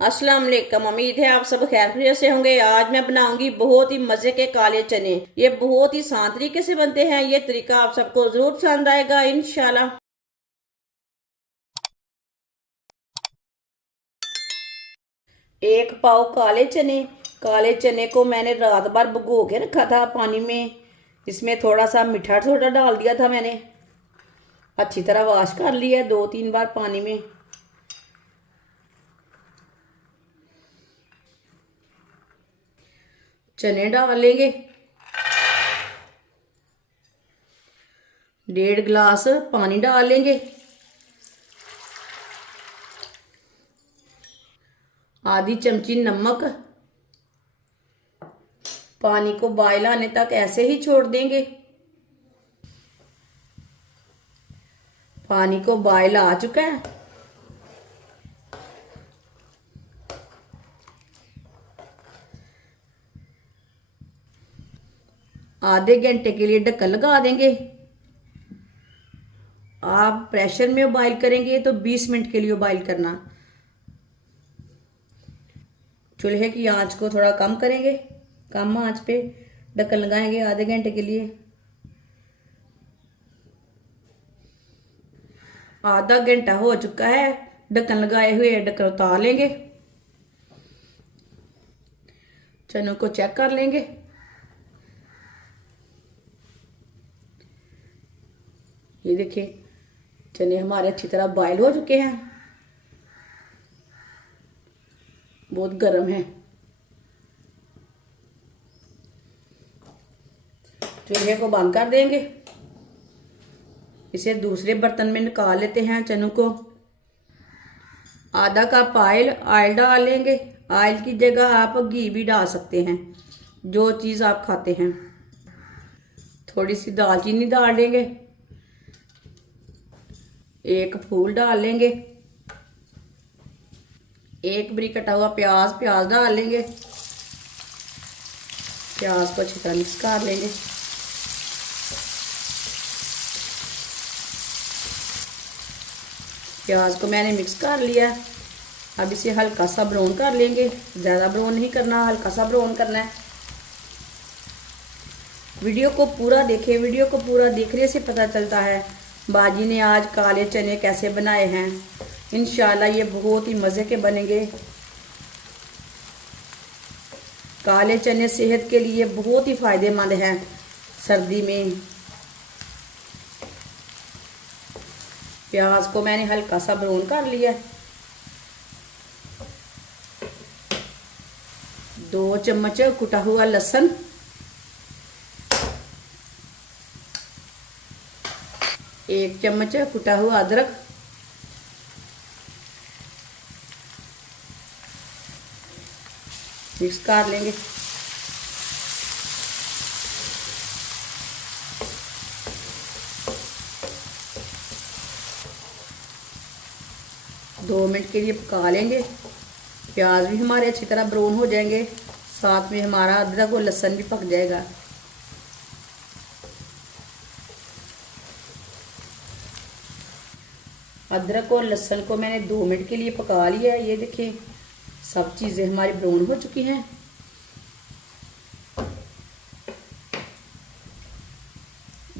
अस्सलाम वालेकुम। उम्मीद है आप सब खैर खैरियत से होंगे। आज मैं बनाऊंगी बहुत ही मजे के काले चने। ये बहुत ही आसान तरीके से बनते हैं। ये तरीका आप सबको जरूर पसंद आएगा इंशाल्लाह। एक पाव काले चने। काले चने को मैंने रात भर भिगो के रखा था पानी में। इसमें थोड़ा सा मीठा सोडा डाल दिया था मैंने। अच्छी तरह वॉश कर लिया 2-3 बार पानी में। चने डाल लेंगे। 1.5 गिलास पानी डाल लेंगे। आधी चमची नमक। पानी को बॉयल आने तक ऐसे ही छोड़ देंगे। पानी को बॉयल आ चुका है। आधे घंटे के लिए ढक्कन लगा देंगे। आप प्रेशर में बॉईल करेंगे तो 20 मिनट के लिए बॉईल करना। चूल्हे की आंच को थोड़ा कम करेंगे। कम आंच पे ढक्कन लगाएंगे आधे घंटे के लिए। आधा घंटा हो चुका है ढक्कन लगाए हुए। ढक्कन उतार लेंगे। चनों को चेक कर लेंगे। ये देखिए चने हमारे अच्छी तरह बॉयल हो चुके हैं। बहुत गर्म है। चूल्हे को बंद कर देंगे। इसे दूसरे बर्तन में निकाल लेते हैं चनों को। आधा कप ऑयल डाल लेंगे। ऑयल की जगह आप घी भी डाल सकते हैं, जो चीज़ आप खाते हैं। थोड़ी सी दालचीनी डाल लेंगे। एक फूल डाल लेंगे। एक बरीक कटा हुआ प्याज डाल लेंगे। प्याज को अच्छी तरह मिक्स कर लेंगे। प्याज को मैंने मिक्स कर लिया। अब इसे हल्का सा ब्राउन कर लेंगे। ज़्यादा ब्राउन नहीं करना, हल्का सा ब्राउन करना है। वीडियो को पूरा देखें। वीडियो को पूरा देखने से पता चलता है बाजी ने आज काले चने कैसे बनाए हैं। इंशाल्लाह ये बहुत ही मज़े के बनेंगे। काले चने सेहत के लिए बहुत ही फ़ायदेमंद हैं सर्दी में। प्याज को मैंने हल्का सा ब्राउन कर लिया। 2 चम्मच कुटा हुआ लहसुन। 1 चम्मच कुटा हुआ अदरक। मिक्स कर लेंगे। दो मिनट के लिए पका लेंगे। प्याज भी हमारे अच्छी तरह ब्राउन हो जाएंगे। साथ में हमारा अदरक और लहसुन भी पक जाएगा। अदरक और लहसुन को मैंने 2 मिनट के लिए पका लिया है। ये देखिए सब चीज़ें हमारी ब्राउन हो चुकी हैं।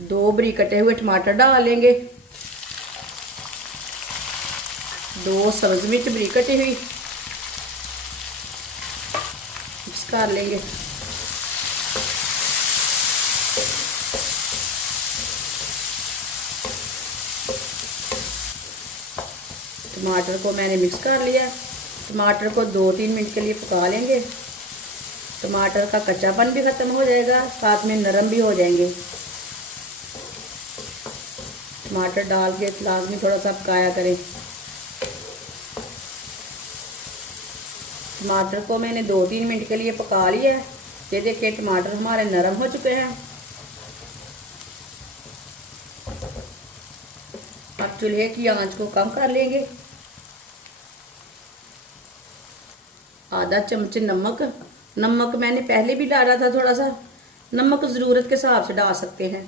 दो बरीक कटे हुए टमाटर डाल लेंगे। 2 सब्ज मिर्च बरीक कटी हुई मिक्स कर लेंगे। टमाटर को मैंने मिक्स कर लिया। टमाटर को 2-3 मिनट के लिए पका लेंगे। टमाटर का कच्चापन भी ख़त्म हो जाएगा, साथ में नरम भी हो जाएंगे। टमाटर डाल के लाजमी थोड़ा सा पकाया करें। टमाटर को मैंने 2-3 मिनट के लिए पका लिया है। ये देखिए टमाटर हमारे नरम हो चुके हैं। अब चूल्हे की आंच को कम कर लेंगे। आधा चम्मच नमक मैंने पहले भी डाला था। थोड़ा सा नमक ज़रूरत के हिसाब से डाल सकते हैं।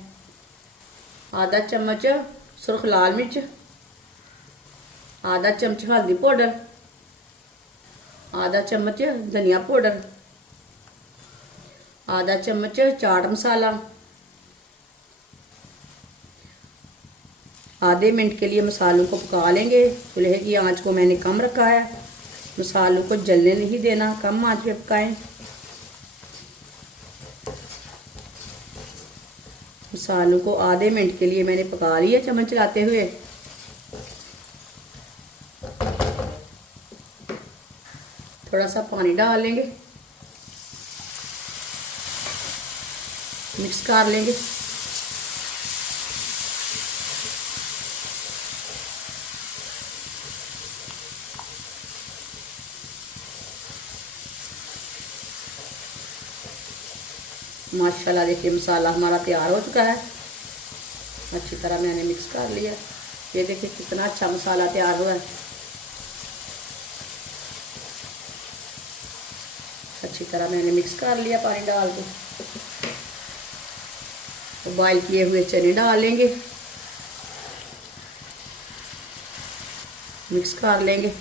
आधा चम्मच सुर्ख लाल मिर्च। आधा चम्मच हल्दी पाउडर। आधा चम्मच धनिया पाउडर, आधा चम्मच चाट मसाला। आधे मिनट के लिए मसालों को पका लेंगे। चूल्हे की आंच को मैंने कम रखा है, मसालों को जलने नहीं देना, कम आंच पे पकाएं। मसालों को आधे मिनट के लिए मैंने पका लिया चम्मच चलाते हुए। थोड़ा सा पानी डाल लेंगे, मिक्स कर लेंगे। माशाल्लाह देखिए मसाला हमारा तैयार हो चुका है। अच्छी तरह मैंने मिक्स कर लिया। ये देखिए कितना अच्छा मसाला तैयार हुआ है। अच्छी तरह मैंने मिक्स कर लिया पानी डाल के। तो बॉयल किए हुए चने डाल लेंगे, मिक्स कर लेंगे।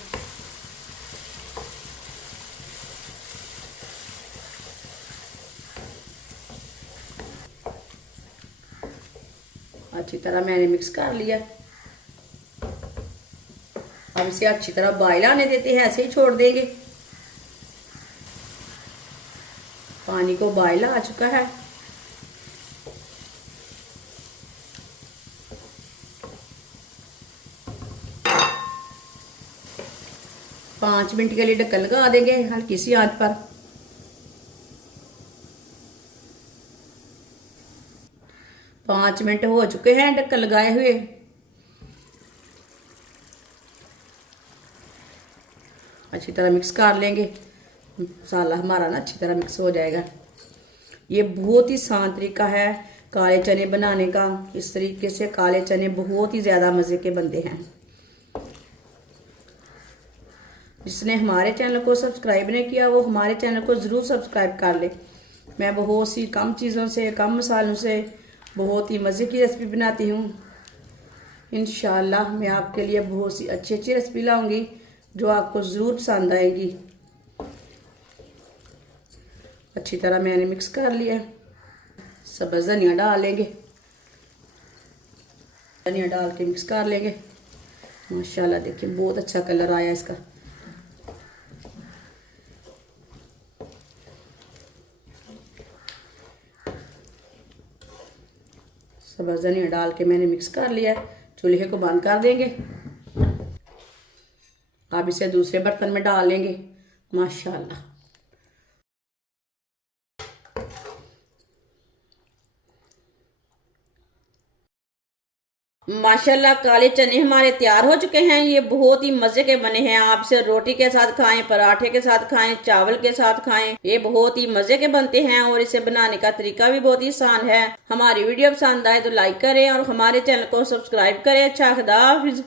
अच्छी तरह मैंने मिक्स कर लिया। अब इसे अच्छी तरह बॉयल आने देते हैं, ऐसे ही छोड़ देंगे। पानी को बॉयल आ चुका है। पाँच मिनट के लिए ढक्कन लगा देंगे हल्की सी आंच पर। 5 मिनट हो चुके हैं ढक्कन लगाए हुए। अच्छी तरह मिक्स कर लेंगे। मसाला हमारा ना अच्छी तरह मिक्स हो जाएगा। ये बहुत ही आसान तरीका है काले चने बनाने का। इस तरीके से काले चने बहुत ही ज़्यादा मज़े के बनते हैं। जिसने हमारे चैनल को सब्सक्राइब नहीं किया वो हमारे चैनल को ज़रूर सब्सक्राइब कर ले। मैं बहुत सी कम चीज़ों से, कम मसालों से बहुत ही मज़े की रेसिपी बनाती हूँ। इंशाल्लाह मैं आपके लिए बहुत सी अच्छी अच्छी रेसिपी लाऊंगी जो आपको ज़रूर पसंद आएगी। अच्छी तरह मैंने मिक्स कर लिया। सब्ज़ धनिया डाल लेंगे, धनिया डाल के मिक्स कर लेंगे। माशाल्लाह देखिए बहुत अच्छा कलर आया इसका। सब्ज़ धनिया डाल के मैंने मिक्स कर लिया। चूल्हे को बंद कर देंगे। अब इसे दूसरे बर्तन में डाल लेंगे। माशाल्लाह माशाल्लाह काले चने हमारे तैयार हो चुके हैं। ये बहुत ही मज़े के बने हैं। आप इसे रोटी के साथ खाएं, पराठे के साथ खाएं, चावल के साथ खाएं। ये बहुत ही मज़े के बनते हैं और इसे बनाने का तरीका भी बहुत ही आसान है। हमारी वीडियो पसंद आए तो लाइक करें और हमारे चैनल को सब्सक्राइब करें। अच्छा खुदा हाफिज़।